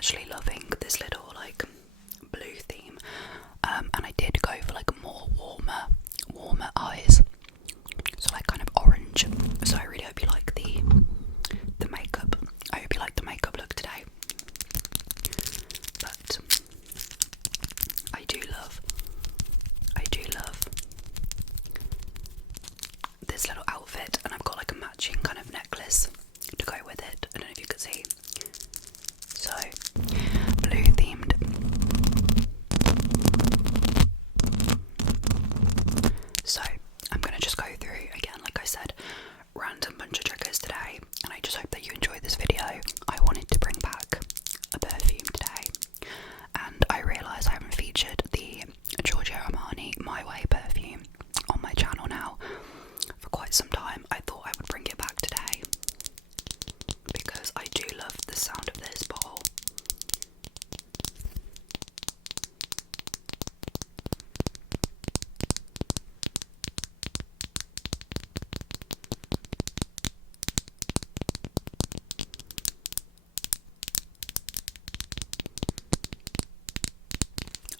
actually loving this little like blue theme, and I did go for like more warmer eyes, so like kind of orange. So I really hope you like the makeup. I hope you like the makeup look today. But I do love this little outfit, and I've got like a matching kind of necklace to go with it. I don't know if you could see. So blue themed. So I'm gonna just go through again, like I said, random bunch of triggers today, and I just hope that you enjoyed this video. I wanted to bring back a perfume today, and I realise I haven't featured the Giorgio Armani My Way perfume on my channel now for quite some time. I thought I would bring it back today because I do love the sound of this bottle.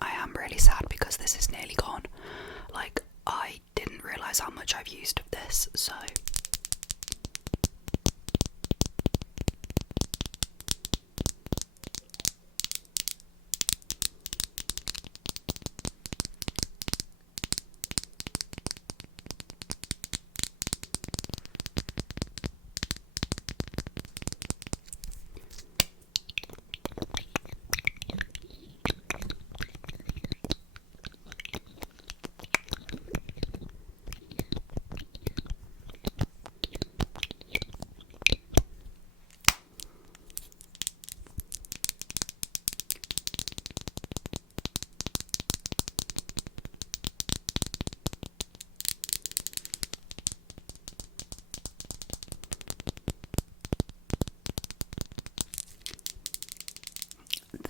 I am really sad because this is nearly gone. Like, I didn't realise how much I've used of this, so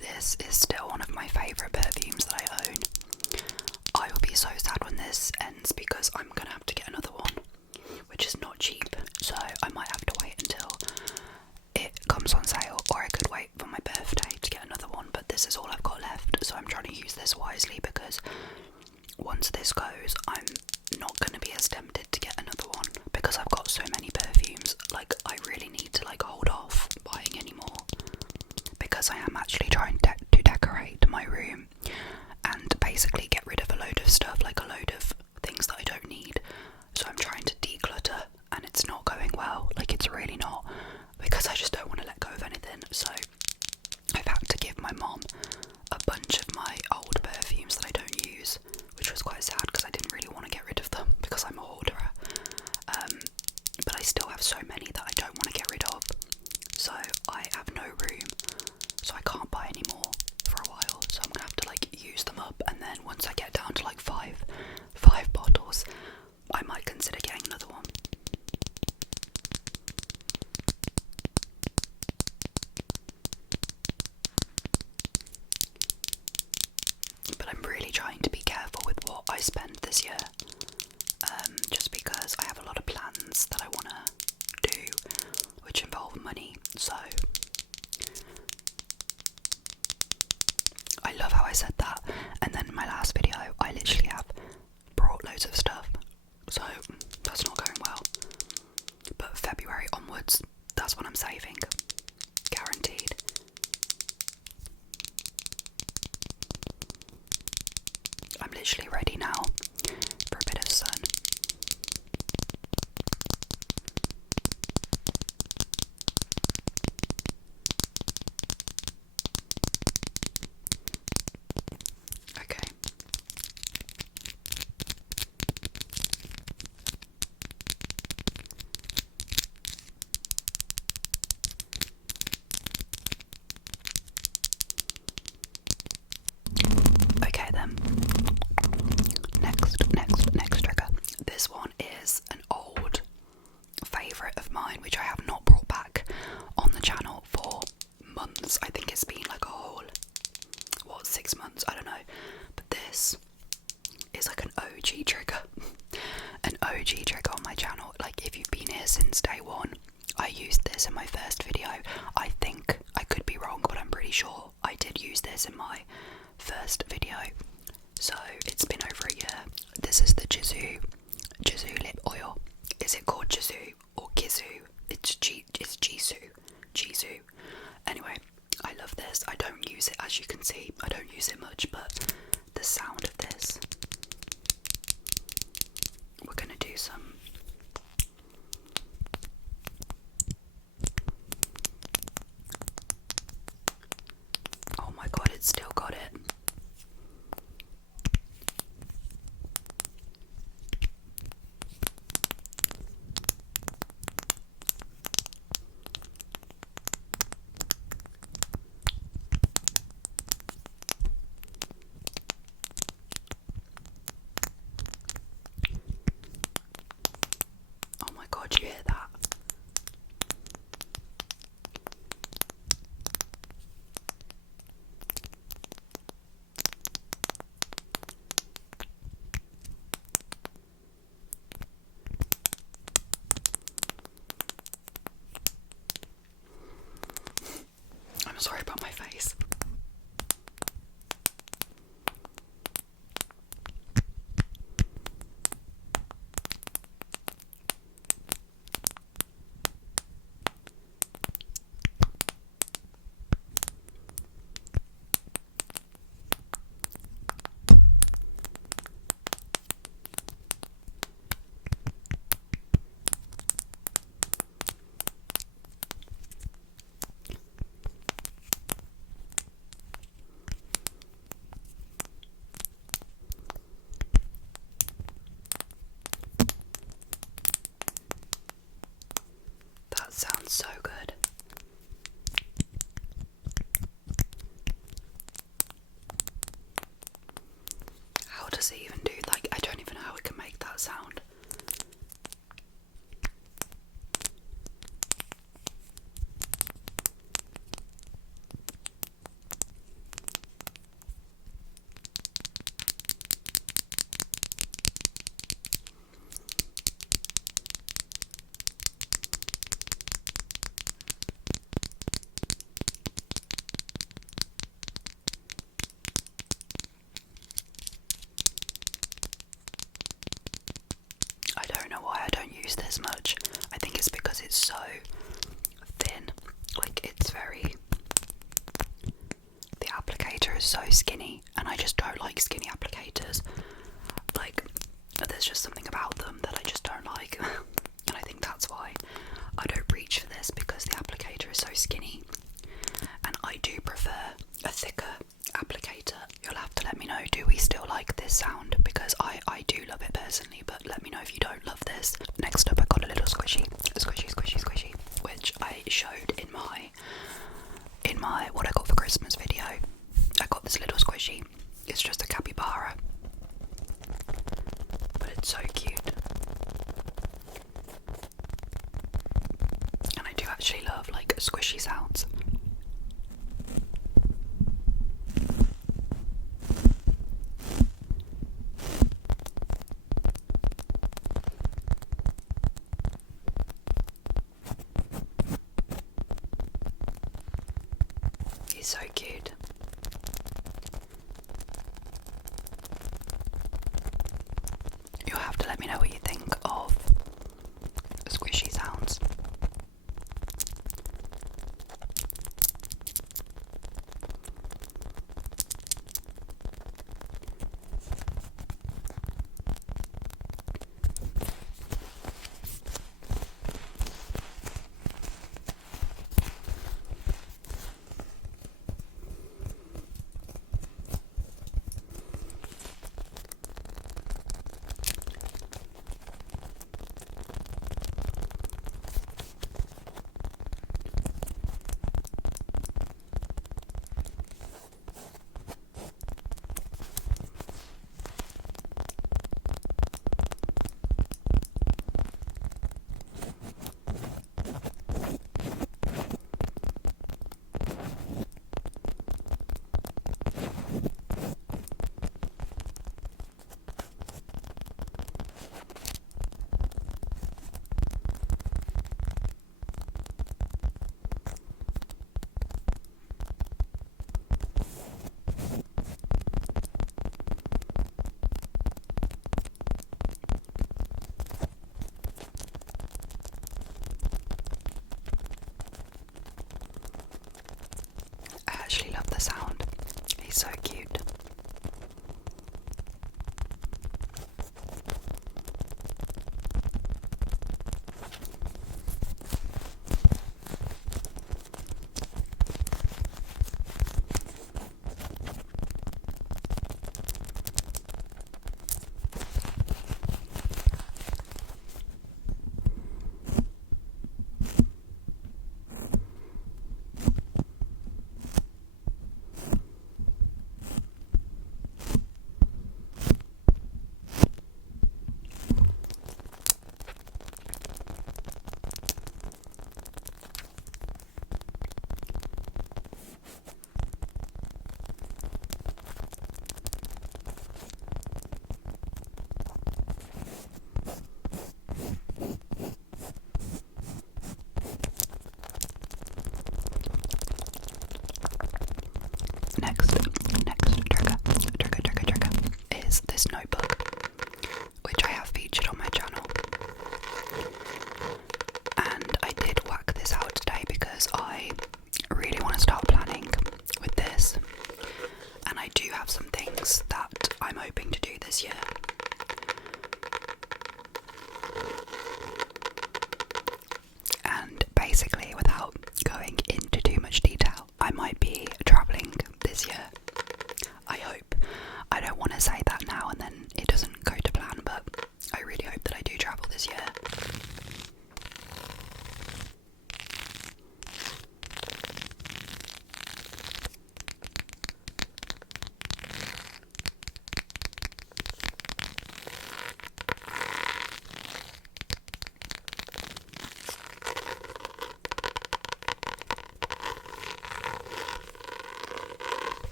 this is still one of my favourite perfumes that I own. I will be so sad when this ends because I'm gonna have to get another one, which is not cheap, so I might have to wait until it comes on sale, or I could wait for my birthday to get another one, but this is all I've got left, so I'm trying to use this wisely because once this goes, I'm not going to be as tempted to get another one because I've got so many perfumes. Like, I really need to like hold off buying any more because I am actually trying to decorate my room and basically get rid of a load of stuff, like a load of things that I don't need. So I'm trying to declutter, and it's not going well. Like, it's really not, because I just don't want to let go of anything. So I've had to give my mom a bunch of my old perfumes that I don't use, which was quite sad because I didn't really want to get rid of them because I'm a hoarder. But I still have so many that I don't want to get rid of. So I have no room, so I can't buy any more for a while. So I'm gonna have to like use them up, and then once I get down to like five bottles, I might consider getting another one. But I'm really trying to be careful with what I spend this year, just because I have a lot of plans that I want to do which involve money. So I love how I said that, and then in my last video I literally have brought loads of stuff, so that's not going well. But February onwards, that's what I'm saving, guaranteed. I'm literally ready now Do you hear that? I'm sorry about my face. That sounds so good. How does it even do, like, I don't even know how it can make that sound. I don't know why I don't use this much. I think it's because it's so thin. Like, it's very... The applicator is so skinny, and I just don't like skinny applicators. Like, there's just something about them that I just don't like. And I think that's why I don't reach for this, because the applicator is so skinny. And I do prefer a thicker applicator. You'll have to let me know, do we still like this sound? Because I do love it personally, but let me know if you don't love this. Next up, I got a little squishy, which I showed in my what I got for Christmas video. I got this little squishy. It's just a capybara, but it's so cute. And I do actually love, like, squishy sounds. He's so cute. You'll have to let me know what you think of squishy sounds. I actually love the sound. He's so cute.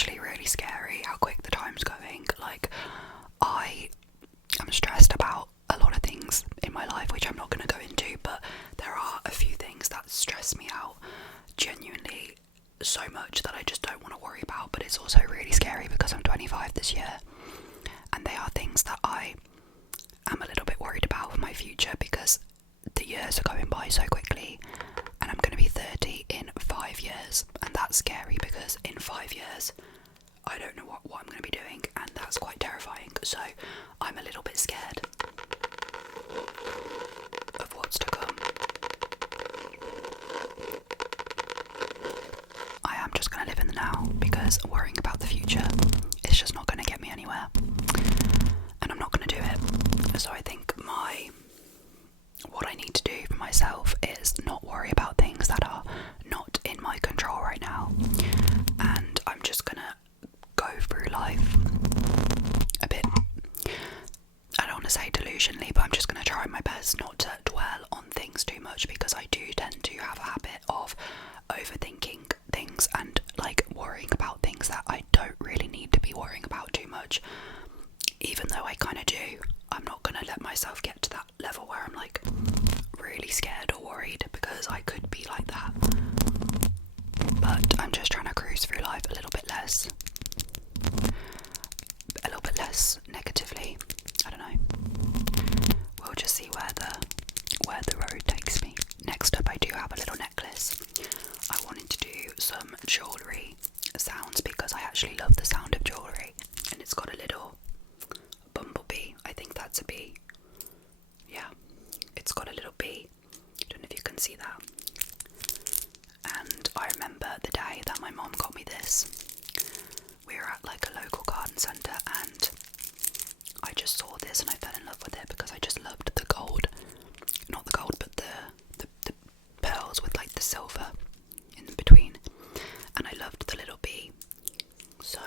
actually really scary how quick the time's going. Like, I am stressed about a lot of things in my life, which I'm not going to go into, but there are a few things that stress me out genuinely so much that I just don't want to worry about. But it's also really scary because I'm 25 this year, and they are things that I am a little bit worried about for my future, because the years are going by so quickly, and I'm going to be 30 in 5 years, and that's scary because in 5 years I don't know what I'm going to be doing, and that's quite terrifying. So I'm a little bit scared of what's to come. I am just going to live in the now, because worrying about the future is just not going to get me anywhere, and I'm not going to do it. So I think what I need to do for myself is not worry about things that are not in my control right now, and I'm just gonna go through life a bit, I don't want to say delusionally, but I'm just gonna try my best not to dwell on things too much, because I do tend to have a habit of overthinking things and like worrying about things that I don't really need to be worrying about too much, even though I kind of do. I'm not going to let myself get to that level where I'm like really scared or worried, because I could be like that. But I'm just trying to cruise through life a little bit less negatively. I don't know. We'll just see where the road takes me. Next up, I do have a little necklace. I wanted to do some jewellery sounds because I actually love the sound of jewellery, and it's got a little bumblebee. I think that's a bee. Yeah, it's got a little bee. Don't know if you can see that. And I remember the day that my mom got me this. We were at like a local garden centre, and I just saw this and I fell in love with it because I just loved the gold. Not the gold, but the pearls with like the silver in between. And I loved the little bee. So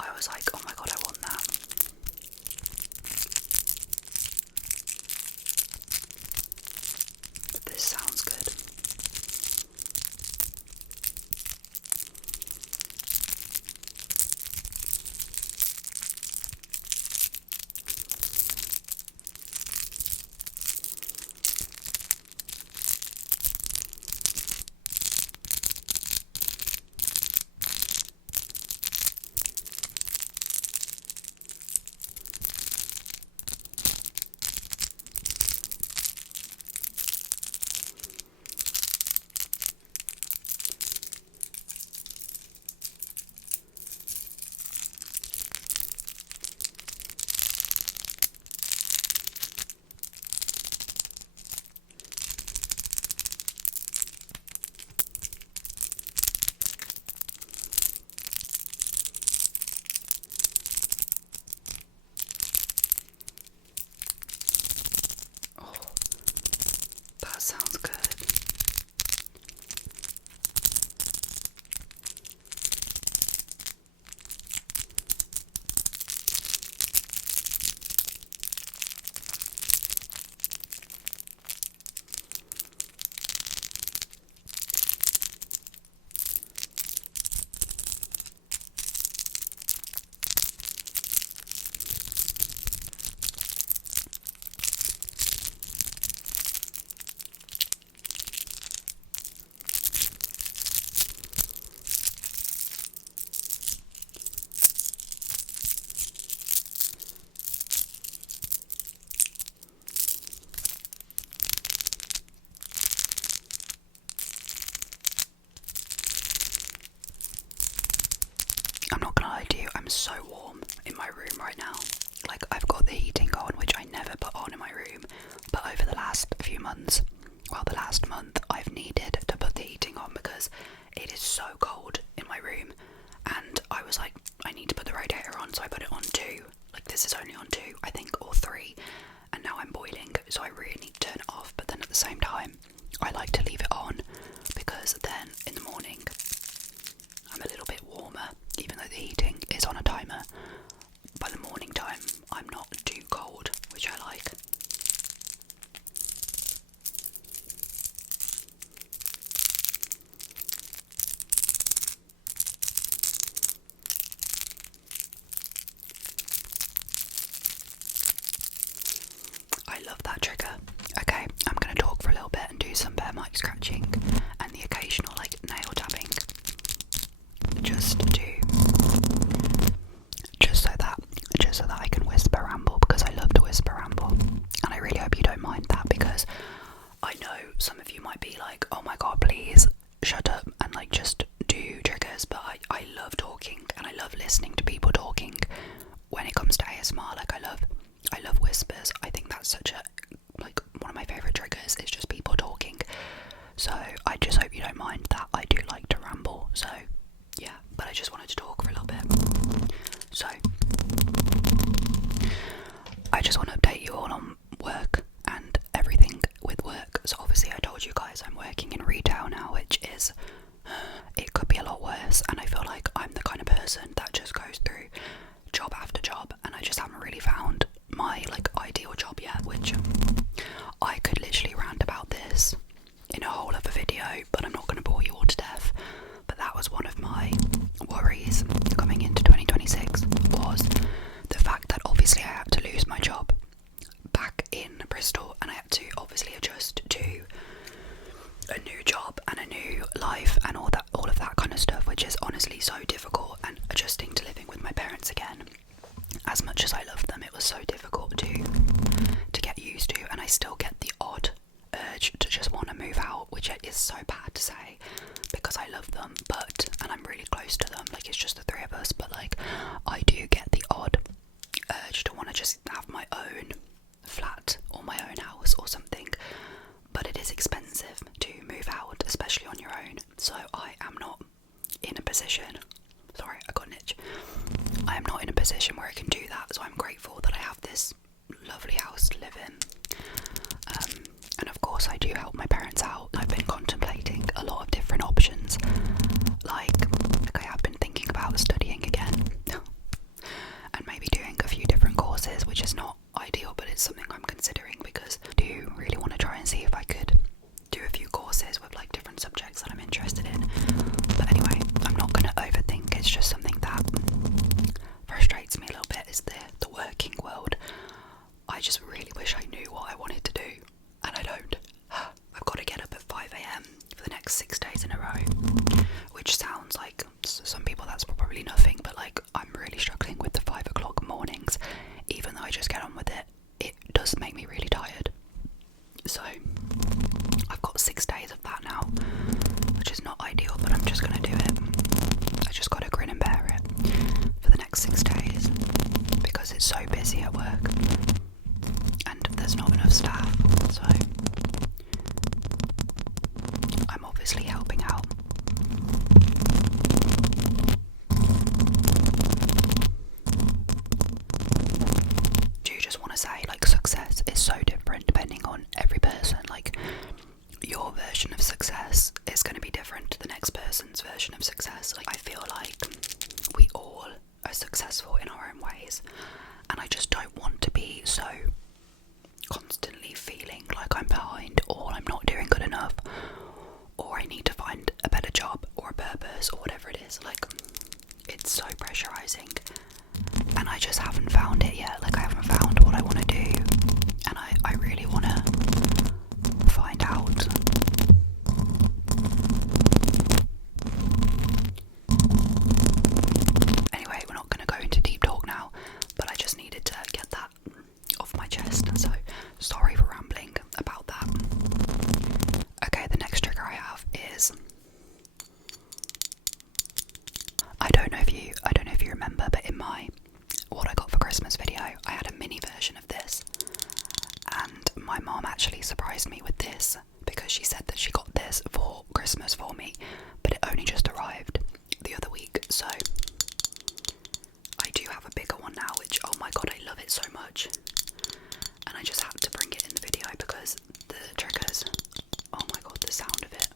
I was like, oh my god, I want that. But this sounds good. That sounds good. I'm not gonna lie to you, I'm so warm in my room right now. Like, I've got the heating on, which I never put on in my room, but over the last few months, well, the last month, I've needed to put the heating on because it is so cold in my room, and I was like, I need to put the radiator on, so I put it on 2. Like, this is only on 2, I think, or 3, and now I'm boiling, so I really need to turn it off. But then at the same time, I like to leave it on, because then in the morning I'm a little bit warmer, even though the heating is on a timer. By the morning time, I'm not too cold, which I like. I love that trigger. Okay, I'm gonna talk for a little bit and do some bare mic scratching and the occasional like nail tapping, just so that I can whisper ramble, because I love to whisper ramble, and I really hope you don't mind that, because I know some of you might be like, oh my god, please shut up and like just do triggers, but I love talking and I love listening to people talking when it comes to ASMR. Like I love whispers. I think that's such a like one of my favourite triggers is just people talking. So I just hope you don't mind that. I do like to ramble, so yeah, but I just wanted to talk for a little bit. So I just want to update you all on work and everything with work. So obviously I told you guys I'm working in retail now, which is, it could be a lot worse, and I feel like I'm the kind of person that just goes through job after job, and I just haven't really found my like ideal job yet, which I could literally rant about this in a whole other video, but I'm not going to bore you all to death. But that was one of my worries coming into 2026, was the fact that obviously I had to lose my job back in Bristol, and I had to obviously adjust to a new job and a new life and all of that kind of stuff, which is honestly so difficult. And adjusting to living with my parents again, as much as I love them, it was so difficult to get used to, and I still get the odd urge to just want to move out, which is so bad to say because I love them, and I'm really close to them, like it's just the three of us, but like I do get the odd urge to want to just have my own flat or my own house or something, but it is expensive to move out, especially on your own. So I am not in a position, sorry, I got an itch, I am not in a position where I can do that, so I'm grateful that I have this lovely house to live in. And of course I do help my parents out. I've been contemplating a lot of different options, like I have been thinking about studying again and maybe doing a few different courses, which is not ideal, but it's something I'm considering because I do really want to try and see if I could do a few courses with like different subjects that I'm interested in. But anyway, I'm not going to overthink. It's just something that frustrates me a little bit, is the working world. I just really wish I knew what I wanted to do, and I don't. I've got to get up at 5 AM for the next 6 days in a row, which sounds like some people that's probably nothing, but like I'm really struggling with the 5 o'clock mornings. Even though I just get on with it, it does make me really tired. So I've got 6 days of that now, which is not ideal, but I'm just gonna do it. I just gotta grin and bear it for the next 6 days because it's so busy at work and there's not enough staff, so I'm obviously helping out. Do you just want to say, like, success is so different depending on every person. Like, your version of success is going to be different to the next person's version of success. Like, I feel like we all are successful in our own ways, and I just don't want to be so constantly feeling like I'm behind, or I'm not doing good enough, or I need to find a better job or a purpose or whatever it is. Like, it's so pressurizing, and I just haven't found it yet. Like, I haven't found what I want to do, and I really want to find out. Anyway, we're not going to go into deep talk now, but I just needed to get that off my chest, so sorry for rambling about that. Okay, the next trigger I have is, I don't know if you remember, but in my what I got for Christmas video, I had a mini version of this, and my mom actually surprised me with this because she said that she got this for Christmas for me, but it only just arrived the other week. So I do have a bigger one now, which, oh my god, I love it so much, and I just had to bring it in the video because the triggers, oh my god, the sound of it.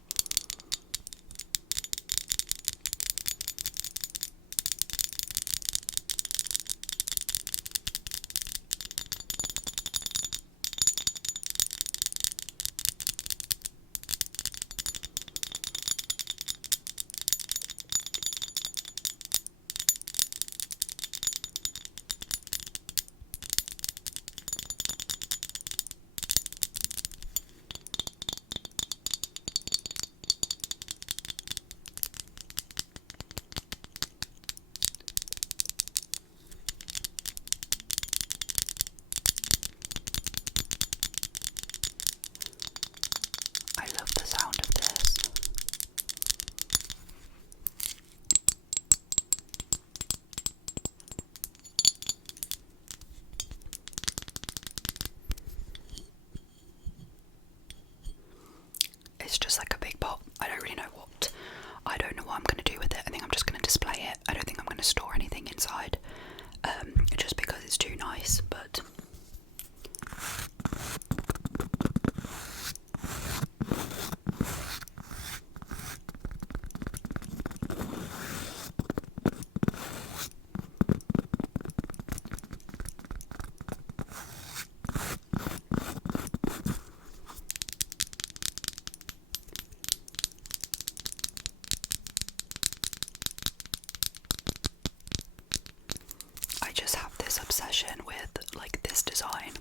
this obsession with like this design.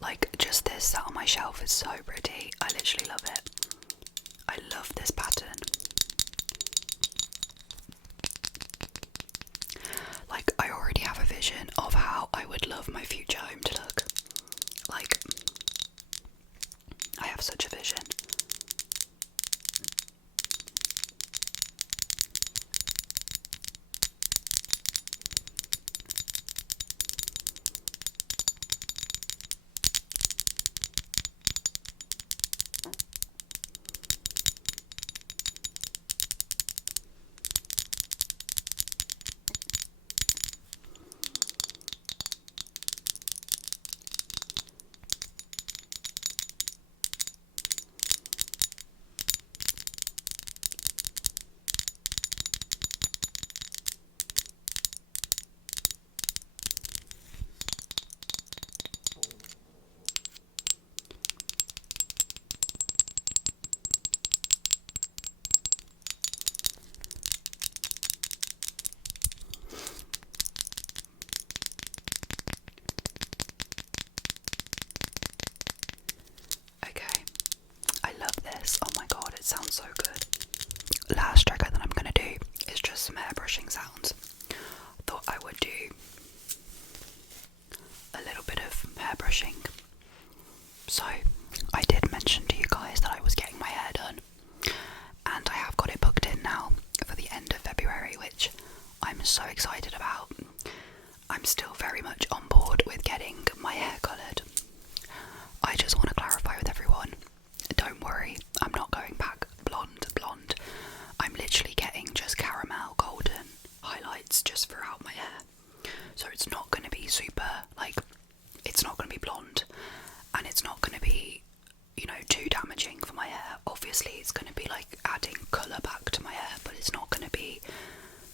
Like, just this sat on my shelf is so pretty. I literally love it. I love this pattern. Like, I already have a vision of how I would love my future home to look. Like, I have such a vision. Okay, I love this. Oh my god, it sounds so good. Last trigger that I'm gonna do is just some hair brushing sounds. Thought I would do a little bit of hair brushing. So, I did mention to you guys that I was getting my hair done, and I have got it booked in now for the end of February, which I'm so excited about. I'm still very much on board with getting my hair coloured. I just want to clarify with everyone, don't worry, I'm not going back blonde. I'm literally getting just caramel golden highlights just throughout my hair. So it's not going to be super, like, it's not going to be blonde, and it's not going to be, you know, too damaging for my hair. Obviously it's going to be like adding colour back to my hair, but it's not going to be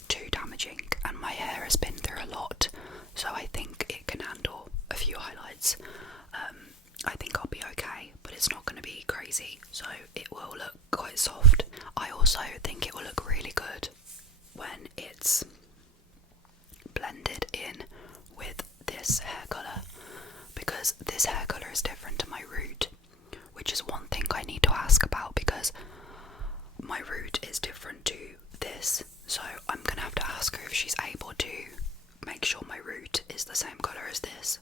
too damaging, and my hair has been through a lot, so I think it can handle a few highlights. I think I'll be okay, but it's not going to be crazy, so it will look quite soft. I also think it will look really good when it's blended in with this hair colour, because this hair colour is different to my root, which is one thing I need to ask about, because my root is different to this, so I'm going to have to ask her if she's able to make sure my root is the same colour as this,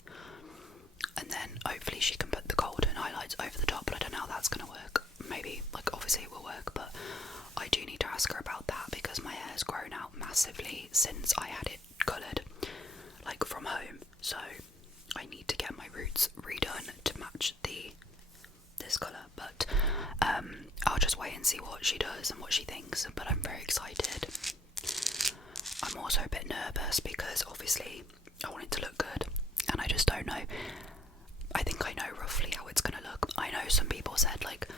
and then hopefully she can put the golden highlights over the top, but I don't know how that's going to work. Maybe, like, obviously it will work, but I do need to ask her about that, because my hair's grown out massively since I had it coloured, like, from home, so I need to get my roots redone to match this colour, but I'll just wait and see what she does and what she thinks, but I'm very excited. I'm also a bit nervous because obviously I want it to look good, and I just don't know. I think I know roughly how it's going to look. I know some people said, like,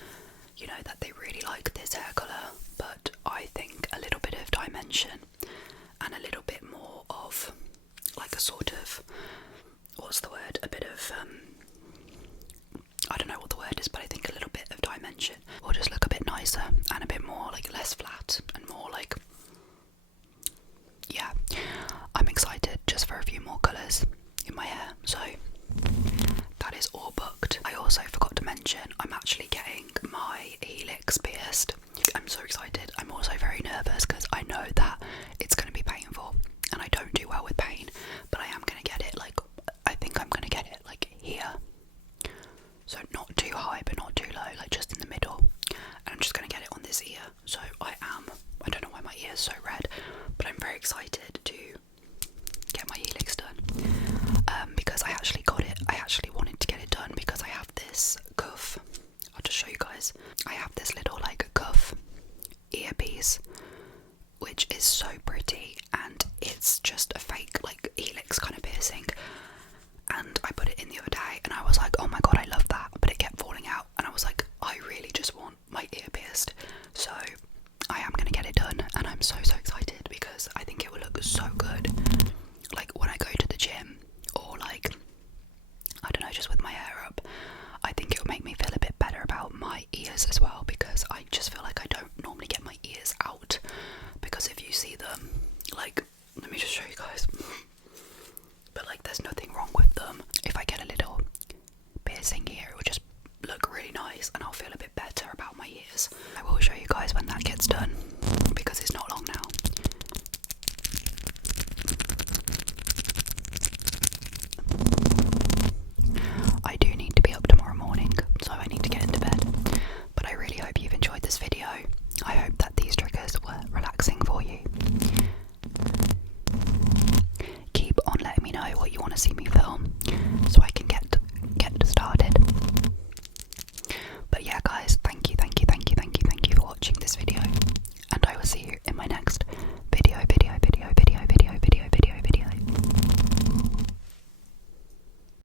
you know, that they really like this hair colour, but I think a little bit of dimension and a little bit more of, like, a sort of, what's the word, a bit of, I don't know what the word is, but I think a little bit of dimension will just look a bit nicer and a bit more, like, less flat and more, like, yeah, I'm excited just for a few more colours in my hair, so that is all booked. I also forgot to mention I'm actually getting my helix pierced. I'm so excited. I'm also very nervous because I know that it's going to be painful, and I don't do well with pain, but I am going to get it, like, I think I'm going to get it, like, here. So not too high, but not too low, like just in the middle. And I'm just going to get it on this ear. So I don't know why my ear is so red, but I'm very excited to get my helix done. Because I actually got it, I actually wanted to get it done because I have this cuff. I'll just show you guys. I have this little, like, cuff earpiece, which is so pretty, and it's just a fake, like, see me film, so I can